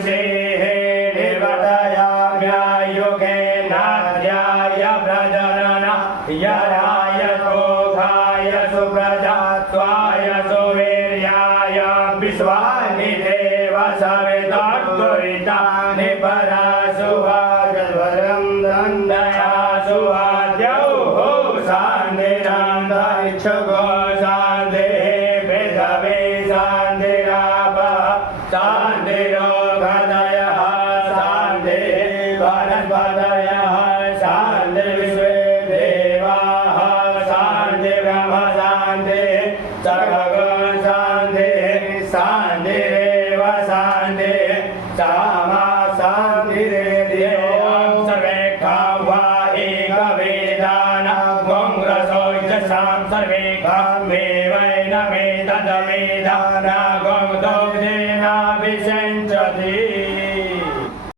ऋषेः निवर्तयाम्यायुगेनाध्याय प्रजनन यराय भोगाय सुप्रजात्वाय सुवीर्याय विश्वानि देव सवितर्तुरितानि परासुवाजवरं दन्दया सुवाद्यौः शान्तिरान्तरिक्षगो शान्तिः पृथ्वी शान्तिरापः शान्तिरोगदयः शान्तिः वनस्पतयः शान्तिर्विश्वे देवाः शान्ति ब्रह्म शान्तिः सर्वगुण शान्तिः शान्तिरेव शान्तिः सामा शान्तिरेव सर्वे कावा एकवेदाना गोङ्ग्रसो यशां सर्वे कामेवैनमेतदवेदाना गोङ्दोग्धेनाभिषञ्चति